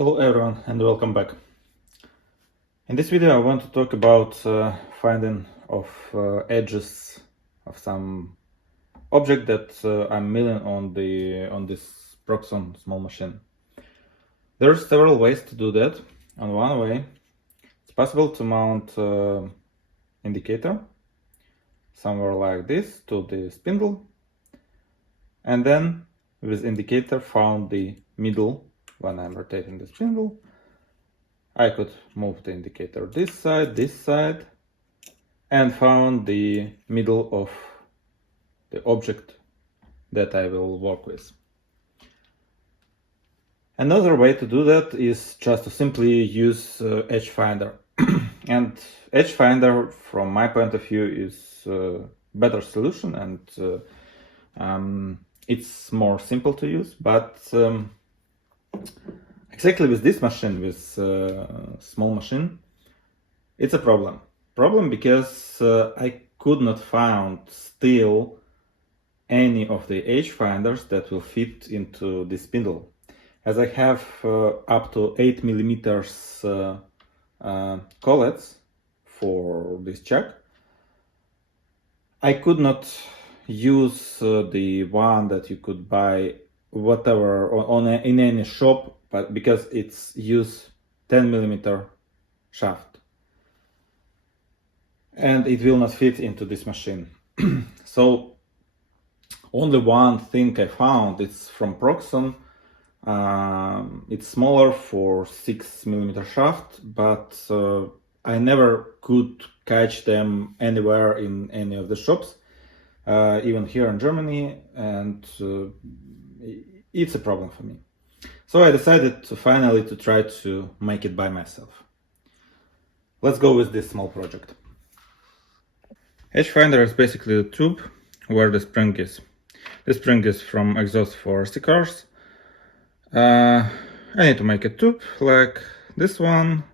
Hello everyone and welcome back. In this video I want to talk about finding of edges of some object that I'm milling on this Proxxon small machine. There are several ways to do that. On one way, it's possible to mount indicator somewhere like this to the spindle, and then with indicator found the middle when I'm rotating the spindle. I could move the indicator this side, and found the middle of the object that I will work with. Another way to do that is just to simply use Edge Finder. And Edge Finder, from my point of view, is a better solution, and it's more simple to use, but exactly with this machine, with small machine, it's a problem because I could not find still any of the edge finders that will fit into the spindle, as I have up to 8 millimeters collets for this chuck. I could not use the one that you could buy whatever in any shop, but because it's use 10 millimeter shaft, and it will not fit into this machine. So only one thing I found, it's from Proxxon. It's smaller for 6 millimeter shaft, but I never could catch them anywhere in any of the shops, even here in Germany, and it's a problem for me. So I decided to finally try to make it by myself. Let's go with this small project. Edge finder is basically the tube where the spring is. The spring is from exhaust for RC cars. I need to make a tube like this one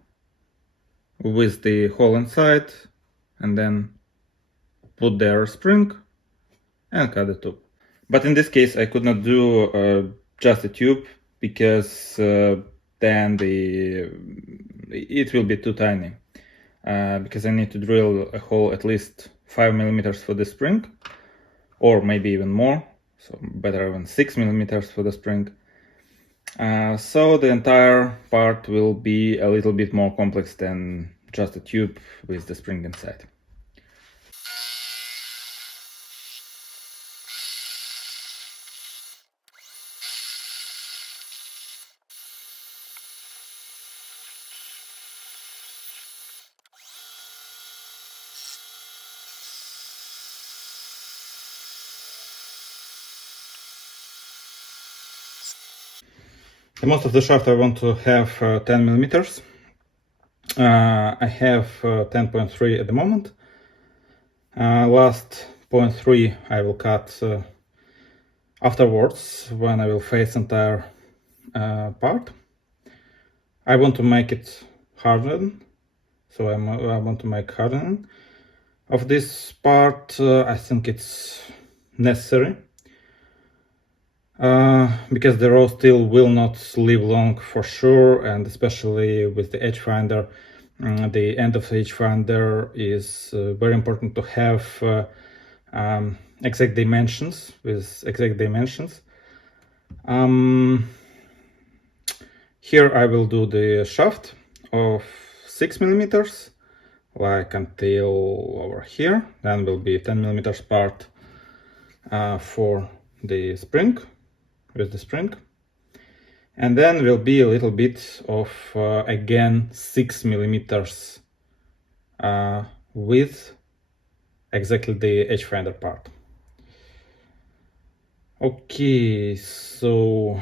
with the hole inside, and then put there spring and cut the tube. But in this case I could not do just a tube, because then it will be too tiny, because I need to drill a hole at least 5 millimeters for the spring, or maybe even more, so better even 6 millimeters for the spring. So the entire part will be a little bit more complex than just a tube with the spring inside. The most of the shaft I want to have 10 millimeters. I have 10.3 at the moment. Last 0.3 I will cut afterwards, when I will face entire part. I want to make it hardened, so I want to make hardening of this part. I think it's necessary, because the raw steel will not live long for sure, and especially with the edge finder, the end of the edge finder is very important to have exact dimensions, with exact dimensions. Here I will do the shaft of 6 millimeters, like until over here. Then will be 10 millimeters part for the spring, with the spring, and then will be a little bit of again 6 millimeters with exactly the edge finder part. Okay, so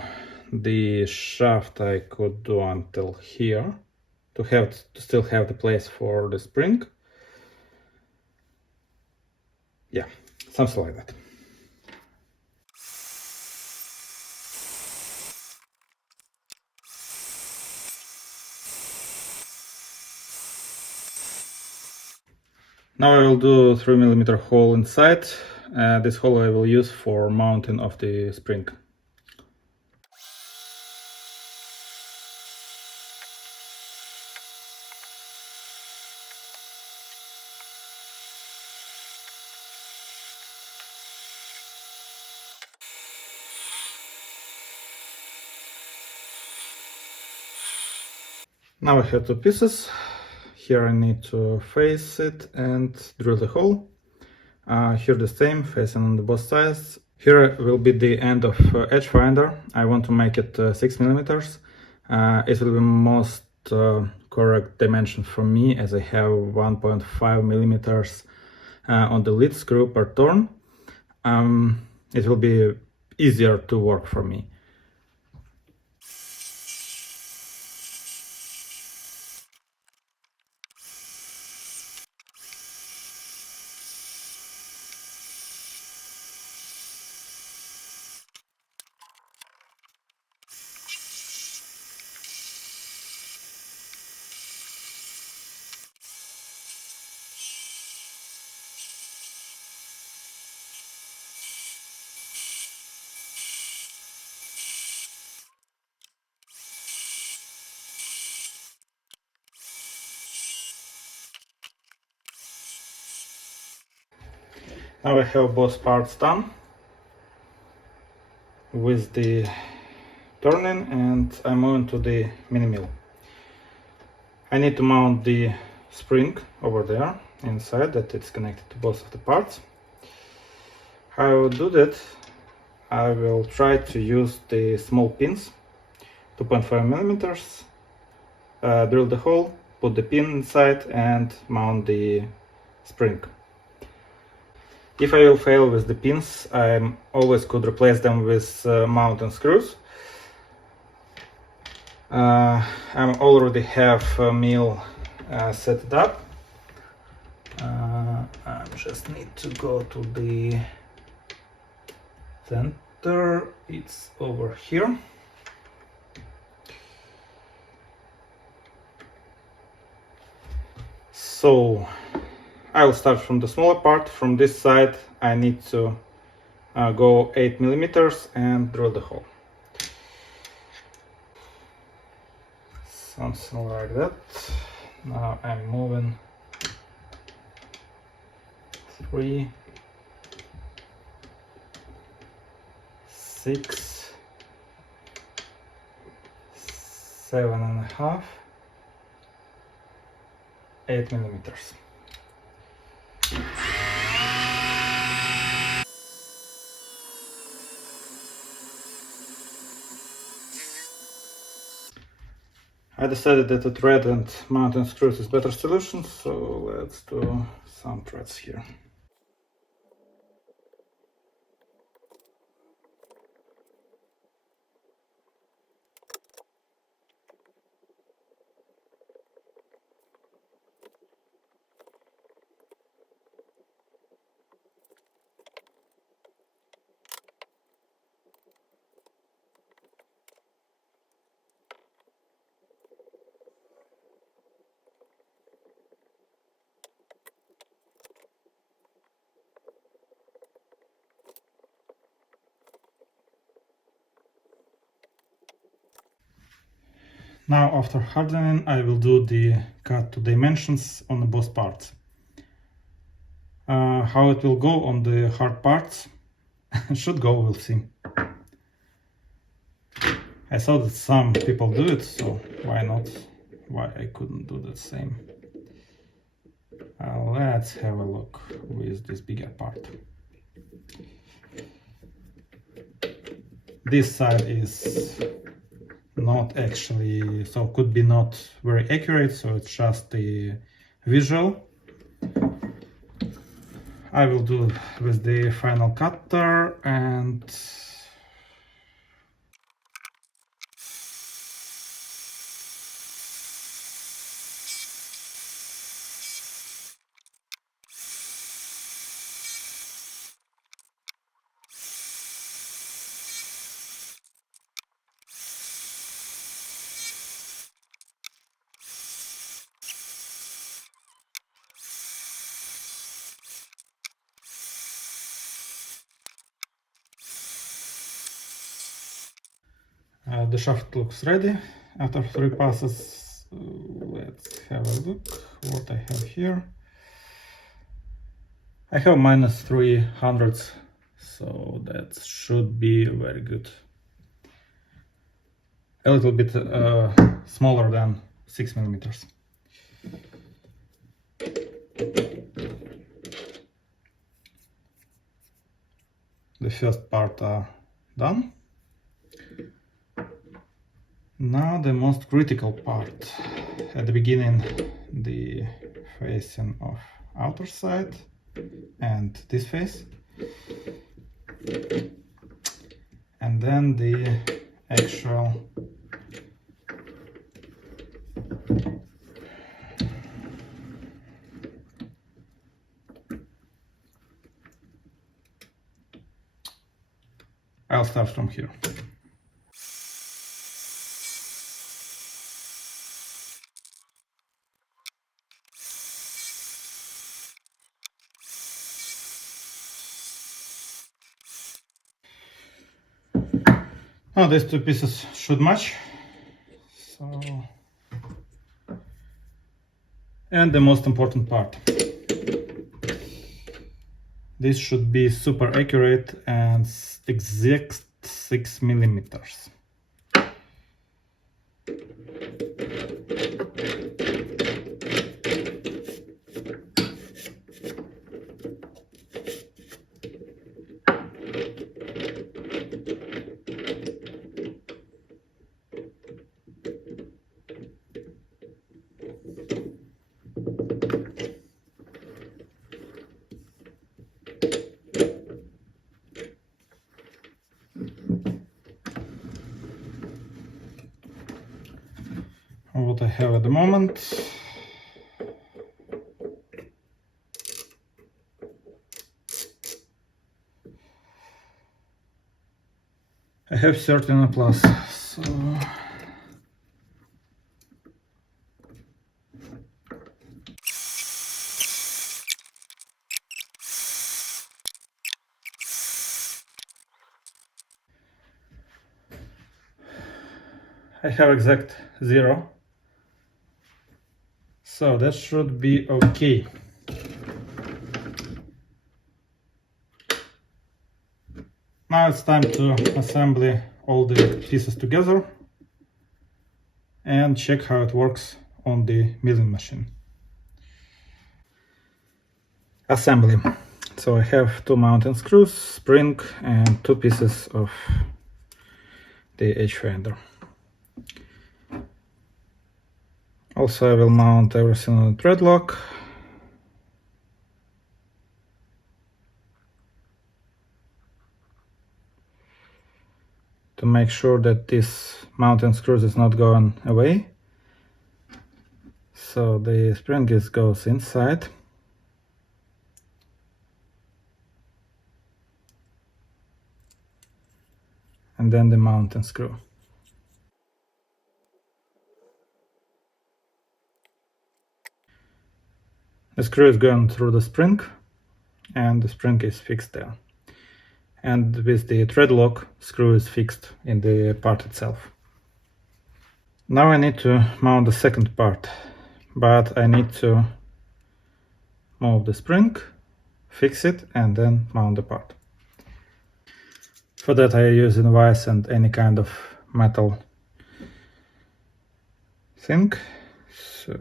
the shaft I could do until here to still have the place for the spring. Yeah, something like that. Now I will do 3 millimeter hole inside. This hole I will use for mounting of the spring. Now I have two pieces. Here I need to face it and drill the hole. Here the same, facing on the both sides. Here will be the end of edge finder. I want to make it 6 millimeters. It will be most correct dimension for me, as I have 1.5 millimeters on the lead screw per turn. It will be easier to work for me. Now I have both parts done with the turning, and I'm moving to the mini mill. I need to mount the spring over there inside, that it's connected to both of the parts. How I will do that, I will try to use the small pins, 2.5 millimeters, drill the hole, put the pin inside and mount the spring. If I will fail with the pins, I always could replace them with mounting screws. I already have a mill set it up. I just need to go to the center. It's over here. So I will start from the smaller part. From this side I need to go 8 millimeters and drill the hole. Something like that. Now I'm moving 3, 6, 7.5, 8 millimeters. I decided that a thread and mounting screws is better solution, so let's do some threads here. Now after hardening I will do the cut to dimensions on both parts. How it will go on the hard parts should go, we'll see. I saw that some people do it, so why not? Why I couldn't do the same? Let's have a look with this bigger part. This side is not actually, so could be not very accurate, so it's just the visual. I will do with the final cutter and the shaft looks ready after 3 passes. Let's have a look what I have here. I have -300, so that should be very good. A little bit smaller than 6 millimeters. The first part are done. Now the most critical part. At the beginning, the facing of outer side and this face, and then the actual I'll start from here. Now these two pieces should match. So, and the most important part. This should be super accurate and exact 6 millimeters. What I have at the moment. I have 13 plus, so I have exact 0. So that should be okay. Now it's time to assemble all the pieces together and check how it works on the milling machine. Assembly. So I have 2 mounting screws, spring, and 2 pieces of the edge finder. Also I will mount everything on the thread lock. To make sure that this mounting screws is not going away. So the spring goes inside. And then the mounting screw. The screw is going through the spring and the spring is fixed there. And with the thread lock, screw is fixed in the part itself. Now I need to mount the second part, but I need to move the spring, fix it, and then mount the part. For that I use a vise and any kind of metal thing. So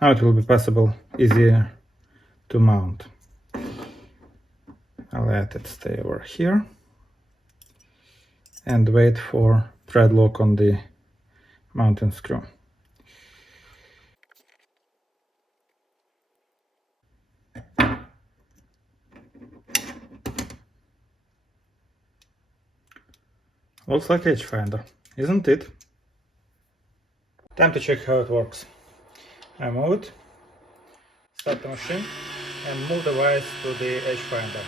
now it will be easier to mount. I'll let it stay over here and wait for thread lock on the mounting screw. Looks like edge finder, isn't it? Time to check how it works. I move it, start the machine, and move the vise to the edge finder.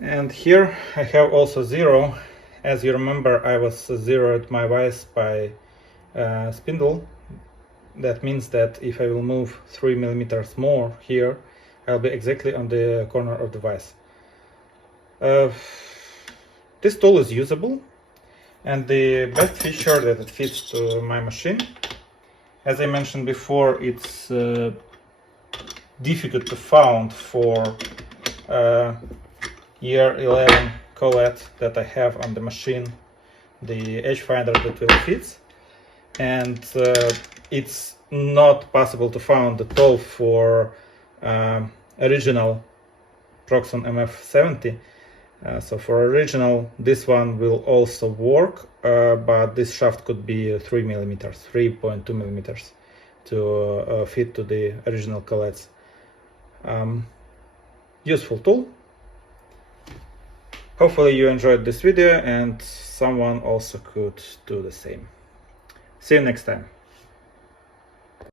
And here I have also 0. As you remember, I was zeroed my vise by spindle. That means that if I will move 3 millimeters more here, I'll be exactly on the corner of the vise. This tool is usable. And the best feature that it fits to my machine, as I mentioned before, it's difficult to find for year 11 collet that I have on the machine, the edge finder that will fit, and it's not possible to find at all for original Proxxon MF70. So for original, this one will also work, but this shaft could be 3 millimeters, 3.2 millimeters to fit to the original collets. Useful tool. Hopefully you enjoyed this video and someone also could do the same. See you next time.